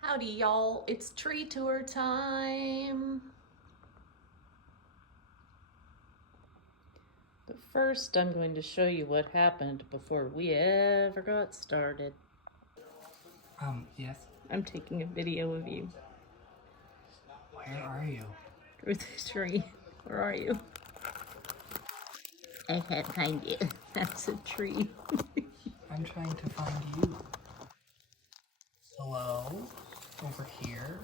Howdy y'all, it's tree tour time. But first I'm going to show you what happened before we ever got started. Yes. I'm taking a video of you. Where are you? Through the tree. Where are you? I can't find you. That's a tree. I'm trying to find you. Hello? Over here?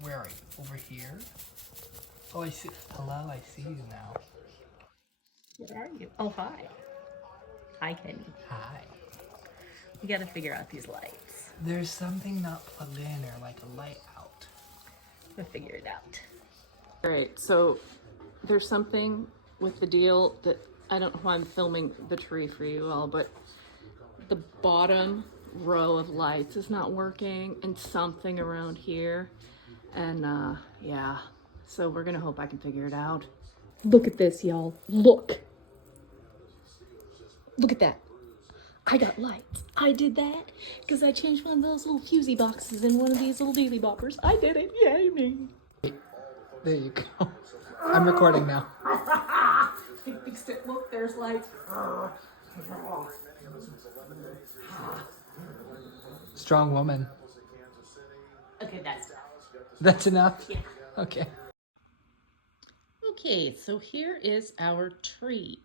Where are you? Over here? Oh, I see. Hello, I see you now. Where are you? Oh, hi. Hi, Kenny. Hi. We gotta figure out these lights. There's something not plugged in or like a light out. We'll figure it out. All right, so there's something with the deal that I don't know why I'm filming the tree for you all, but the bottom row of lights is not working and something around here. And yeah, so we're gonna hope I can figure it out. Look at this, y'all. Look. Look at that. I got lights. I did that because I changed one of those little fusey boxes in one of these little dealy boppers. I did it. Yay me. There you go. I'm recording now. Fixed it. Look, there's lights. Strong woman. Okay, that's That's enough? yeah. Okay. Okay, so here is our tree.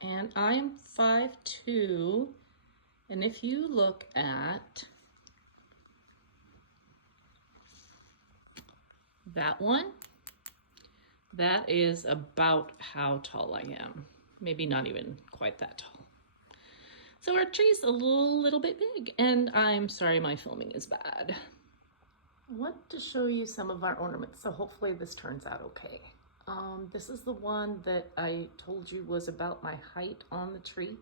And I'm 5'2", and if you look at that one, that is about how tall I am. Maybe not even quite that tall. So our tree's a little bit big, and I'm sorry my filming is bad. I want to show you some of our ornaments, so hopefully this turns out okay. This is the one that I told you was about my height on the tree.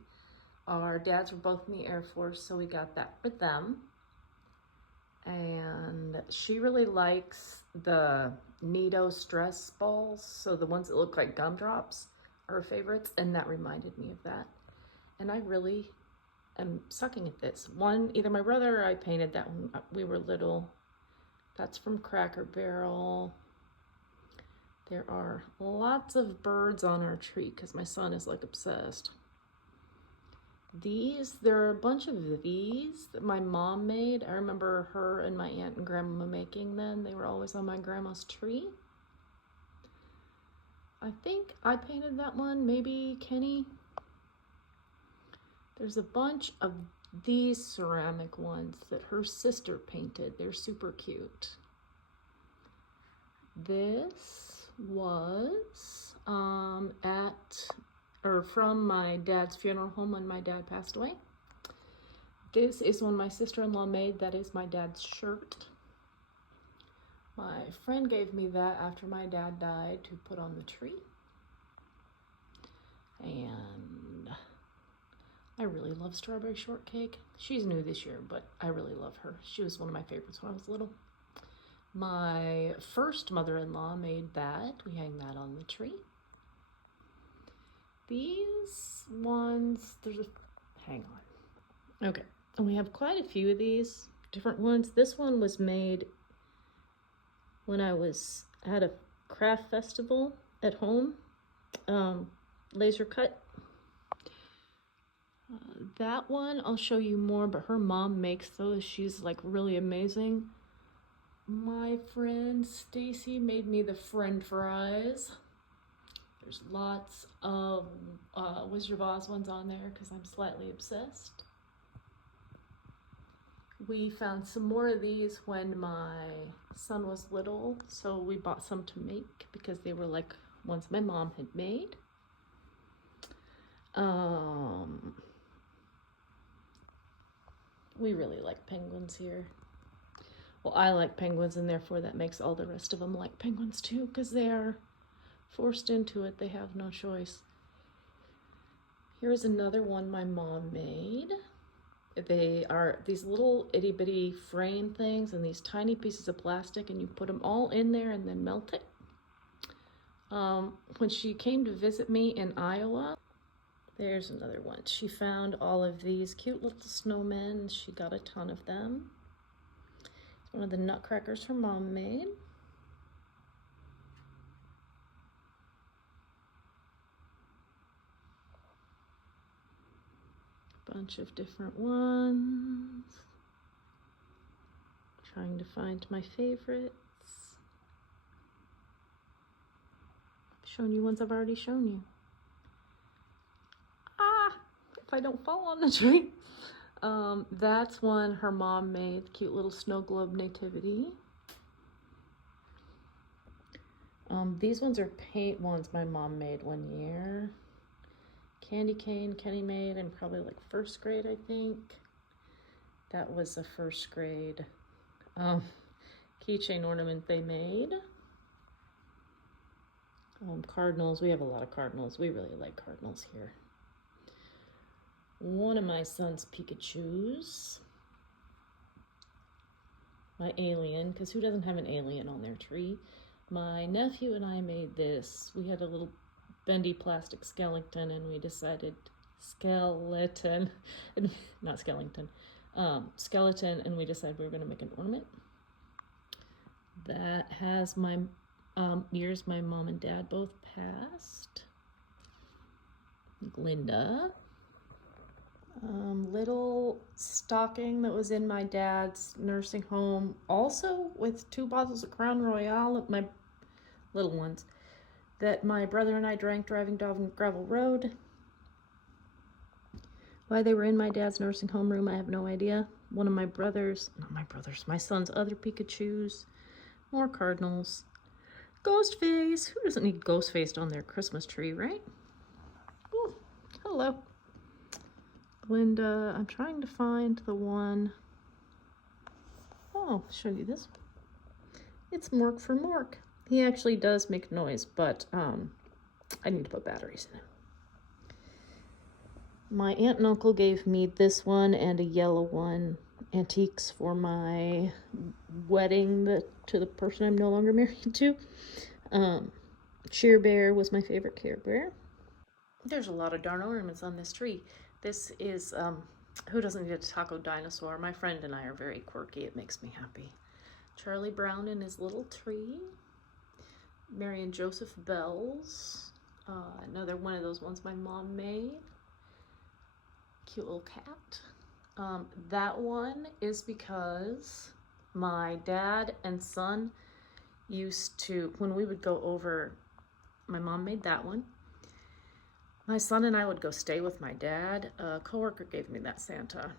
Our dads were both in the Air Force, so we got that for them. And she really likes the Neato stress balls, so the ones that look like gumdrops are her favorites, and that reminded me of that. And I really am sucking at this. One, either my brother or I painted that when we were little. That's from Cracker Barrel. There are lots of birds on our tree because my son is like obsessed. There are a bunch of these that my mom made. I remember her and my aunt and grandma making them. They were always on my grandma's tree. I think I painted that one, maybe Kenny. There's a bunch of these ceramic ones that her sister painted. They're super cute. This was from my dad's funeral home when my dad passed away. This is one my sister-in-law made. That is my dad's shirt. My friend gave me that after my dad died to put on the tree. And I really love strawberry shortcake. She's new this year, but I really love her. She was one of my favorites when I was little. My first mother-in-law made that. We hang that on the tree. These ones, hang on. Okay, and we have quite a few of these different ones. This one was made when I was at a craft festival at home, laser cut. That one I'll show you more, but her mom makes those. She's like really amazing. My friend Stacy made me the French fries. There's lots of Wizard of Oz ones on there because I'm slightly obsessed. We found some more of these when my son was little, so we bought some to make because they were like ones my mom had made. We really like penguins here. Well, I like penguins, and therefore that makes all the rest of them like penguins too, because they are forced into it. They have no choice. Here's another one my mom made. They are these little itty bitty frame things and these tiny pieces of plastic, and you put them all in there and then melt it. When she came to visit me in Iowa, there's another one. She found all of these cute little snowmen. She got a ton of them. One of the nutcrackers her mom made. Bunch of different ones. Trying to find my favorites. I've shown you ones I've already shown you. Ah, if I don't fall on the tree. That's one her mom made, cute little snow globe nativity. These ones are paint ones my mom made one year. Candy cane Kenny made in probably like first grade, I think. That was the first grade keychain ornament they made. Cardinals, we have a lot of cardinals. We really like cardinals here. One of my son's Pikachus. My alien, because who doesn't have an alien on their tree? My nephew and I made this. We had a little bendy plastic skeleton and we decided skeleton and we decided we were going to make an ornament. That has my years my mom and dad both passed. Glinda. Little stocking that was in my dad's nursing home, also with 2 bottles of Crown Royale, my little ones, that my brother and I drank driving down Gravel Road. Why they were in my dad's nursing home room, I have no idea. One of my my son's other Pikachus. More cardinals. Ghostface. Who doesn't need Ghostface on their Christmas tree, right? Ooh, hello. Linda, I'm trying to find the one. Oh, I'll show you this one. It's Mork for Mork. He actually does make noise, but I need to put batteries in it. My aunt and uncle gave me this one and a yellow one, antiques, for my wedding to the person I'm no longer married to. Cheer Bear was my favorite Care Bear. There's a lot of darn ornaments on this tree. This is, who doesn't need a taco dinosaur? My friend and I are very quirky. It makes me happy. Charlie Brown and his little tree. Mary and Joseph bells. Another one of those ones my mom made. Cute little cat. That one is because my dad and son used to, when we would go over, my mom made that one. My son and I would go stay with my dad. A coworker gave me that Santa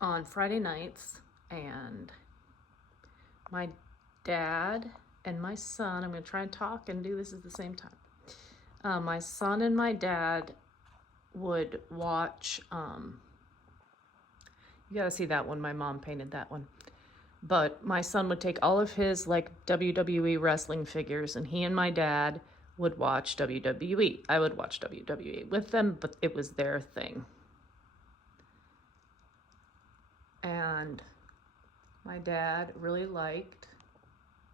on Friday nights, and my dad and my son, I'm going to try and talk and do this at the same time. My son and my dad would watch, you gotta see that one, my mom painted that one. But my son would take all of his like WWE wrestling figures and he and my dad would watch WWE. I would watch WWE with them, but it was their thing. And my dad really liked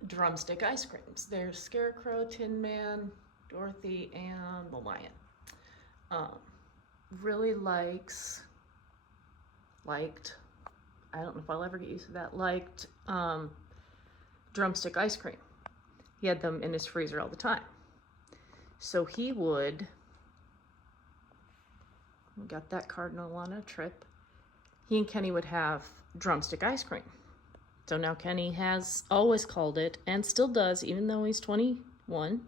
drumstick ice creams. There's Scarecrow, Tin Man, Dorothy, and the Lion. Really liked, I don't know if I'll ever get used to that, liked drumstick ice cream. He had them in his freezer all the time. So he would, we got that cardinal on a trip, he and Kenny would have drumstick ice cream. So now Kenny has always called it, and still does, even though he's 21,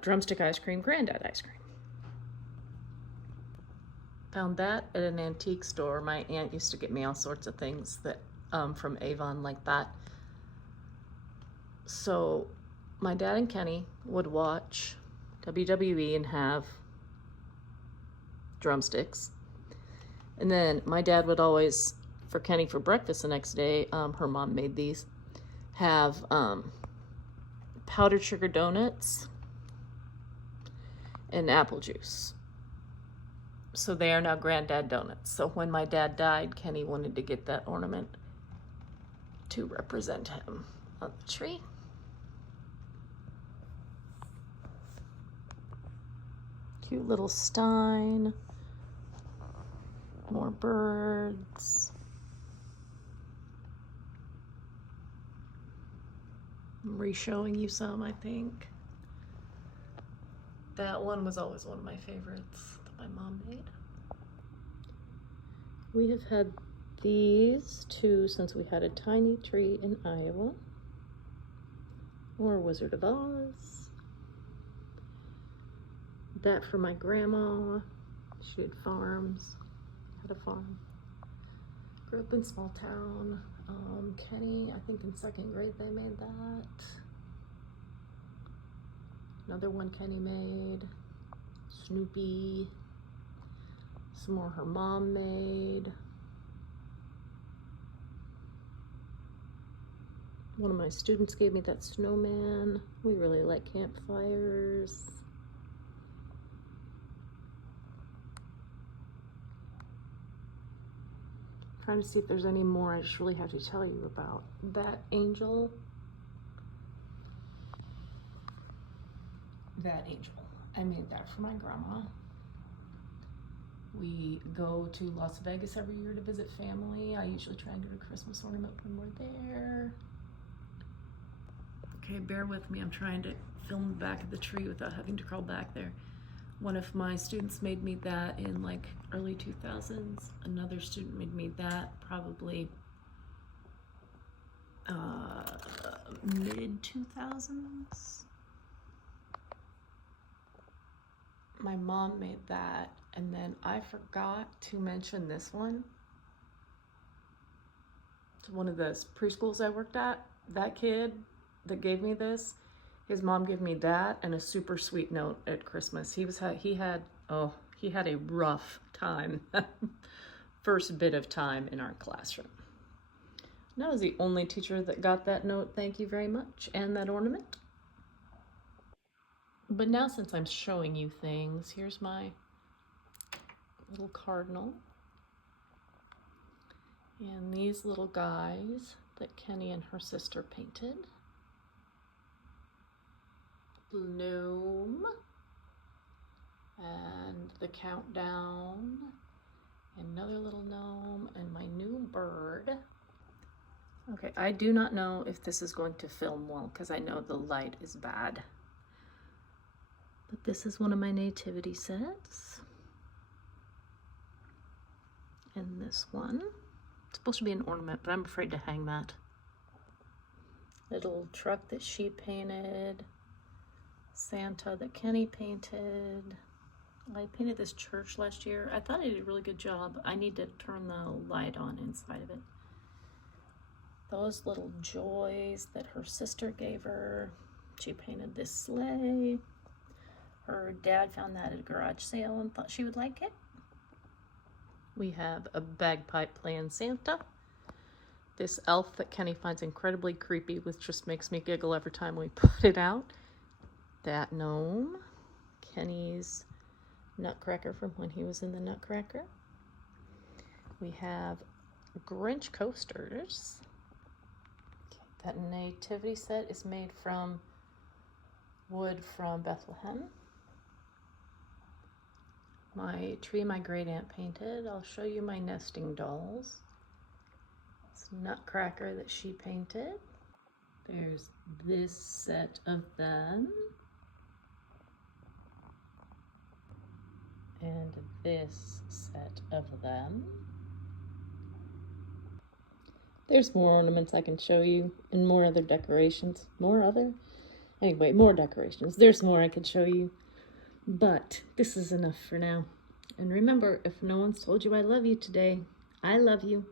drumstick ice cream, granddad ice cream. Found that at an antique store. My aunt used to get me all sorts of things that from Avon like that. So my dad and Kenny would watch WWE and have drumsticks. And then my dad would always, for Kenny for breakfast the next day, her mom made these, have powdered sugar donuts and apple juice. So they are now granddad donuts. So when my dad died, Kenny wanted to get that ornament to represent him on the tree. Cute little stein. More birds. I'm re-showing you some, I think. That one was always one of my favorites that my mom made. We have had these two since we had a tiny tree in Iowa. More Wizard of Oz. That for my grandma. She had farms, had a farm. Grew up in small town. Kenny, I think in 2nd grade they made that. Another one Kenny made. Snoopy. Some more her mom made. One of my students gave me that snowman. We really like campfires. Trying to see if there's any more I just really have to tell you about. That angel. That angel. I made that for my grandma. We go to Las Vegas every year to visit family. I usually try and get a Christmas ornament when we're there. Okay, bear with me. I'm trying to film the back of the tree without having to crawl back there. One of my students made me that in like early 2000s. Another student made me that probably mid 2000s. My mom made that, and then I forgot to mention this one. To one of the preschools I worked at, that kid that gave me this, his mom gave me that and a super sweet note at Christmas. He had a rough time. First bit of time in our classroom. And I was the only teacher that got that note, thank you very much, and that ornament. But now since I'm showing you things, here's my little cardinal. And these little guys that Kenny and her sister painted. Gnome. And the countdown. Another little gnome and my new bird. Okay, I do not know if this is going to film well because I know the light is bad. But this is one of my nativity sets. And this one. It's supposed to be an ornament, but I'm afraid to hang that. Little truck that she painted. Santa that Kenny painted. I painted this church last year. I thought I did a really good job. I need to turn the light on inside of it. Those little joys that her sister gave her. She painted this sleigh. Her dad found that at a garage sale and thought she would like it. We have a bagpipe playing Santa. This elf that Kenny finds incredibly creepy, which just makes me giggle every time we put it out. That gnome. Kenny's Nutcracker from when he was in the Nutcracker. We have Grinch coasters. That nativity set is made from wood from Bethlehem. My tree my great aunt painted. I'll show you my nesting dolls. It's Nutcracker that she painted. There's this set of them. And this set of them. There's more ornaments I can show you and more other decorations. More decorations. There's more I can show you. But this is enough for now. And remember, if no one's told you I love you today, I love you.